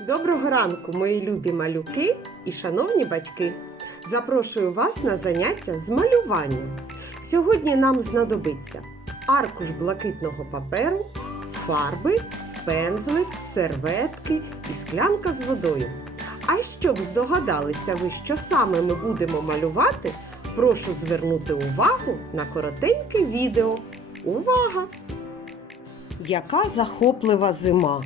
Доброго ранку, мої любі малюки і шановні батьки! Запрошую вас на заняття з малювання. Сьогодні нам знадобиться аркуш блакитного паперу, фарби, пензлик, серветки і склянка з водою. А щоб здогадалися ви, що саме ми будемо малювати, прошу звернути увагу на коротеньке відео. Увага! Яка захоплива зима!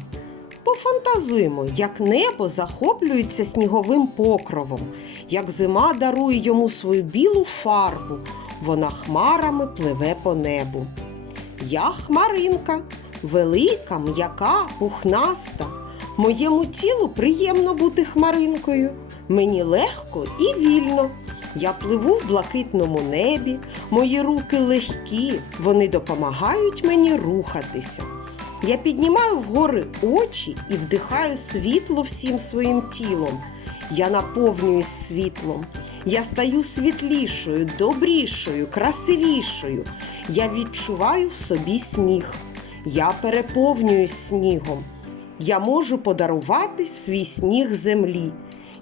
Пофантазуємо, як небо захоплюється сніговим покровом, як зима дарує йому свою білу фарбу, вона хмарами пливе по небу. Я хмаринка, велика, м'яка, пухнаста. Моєму тілу приємно бути хмаринкою. Мені легко і вільно. Я пливу в блакитному небі, мої руки легкі, вони допомагають мені рухатися. Я піднімаю вгори очі і вдихаю світло всім своїм тілом. Я наповнююсь світлом. Я стаю світлішою, добрішою, красивішою. Я відчуваю в собі сніг. Я переповнююсь снігом. Я можу подарувати свій сніг землі.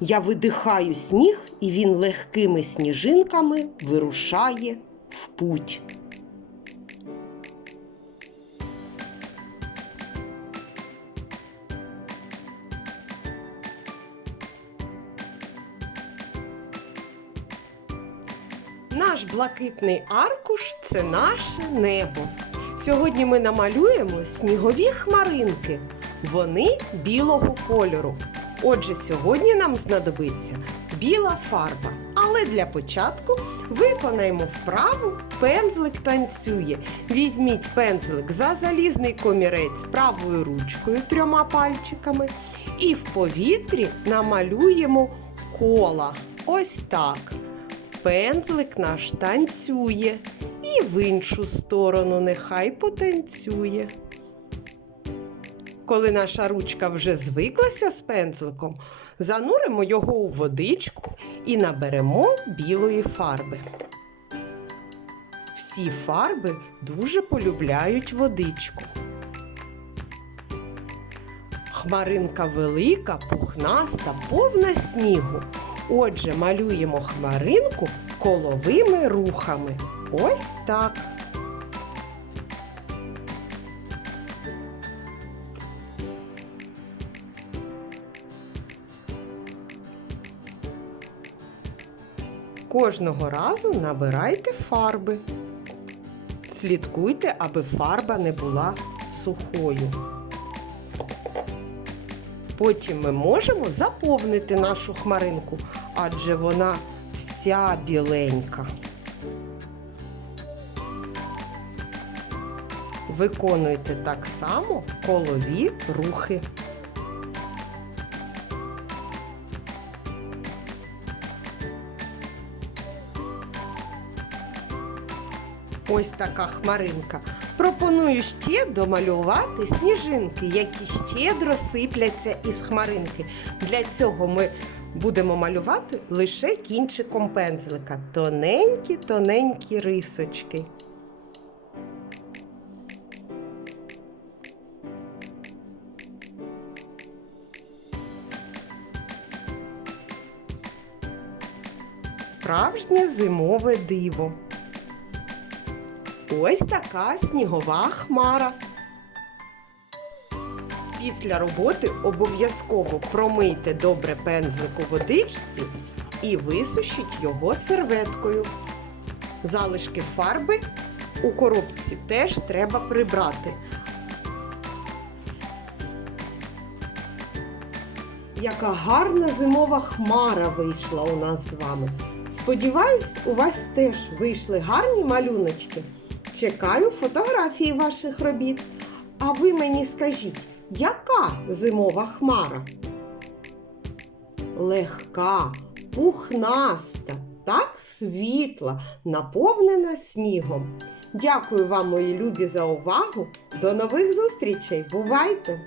Я видихаю сніг, і він легкими сніжинками вирушає в путь. Наш блакитний аркуш це наше небо. Сьогодні ми намалюємо снігові хмаринки. Вони білого кольору. Отже, сьогодні нам знадобиться біла фарба. Але для початку виконаємо вправу пензлик танцює. Візьміть пензлик за залізний комірець правою ручкою трьома пальчиками і в повітрі намалюємо кола. Ось так. Пензлик наш танцює і в іншу сторону нехай потанцює. Коли наша ручка вже звиклася з пензликом, зануримо його у водичку і наберемо білої фарби. Всі фарби дуже полюбляють водичку. Хмаринка велика, пухнаста, повна снігу. Отже, малюємо хмаринку коловими рухами. Ось так. Кожного разу набирайте фарби. Слідкуйте, аби фарба не була сухою. Потім ми можемо заповнити нашу хмаринку, адже вона вся біленька. Виконуйте так само колові рухи. Ось така хмаринка. Пропоную ще домалювати сніжинки, які щедро сипляться із хмаринки. Для цього ми будемо малювати лише кінчиком пензлика. Тоненькі, тоненькі рисочки. Справжнє зимове диво. Ось така снігова хмара. Після роботи обов'язково промийте добре пензлик у водичці і висушіть його серветкою. Залишки фарби у коробці теж треба прибрати. Яка гарна зимова хмара вийшла у нас з вами. Сподіваюсь, у вас теж вийшли гарні малюночки. Чекаю фотографії ваших робіт. А ви мені скажіть, яка зимова хмара? Легка, пухнаста, так світла, наповнена снігом. Дякую вам, мої любі, за увагу. До нових зустрічей! Бувайте!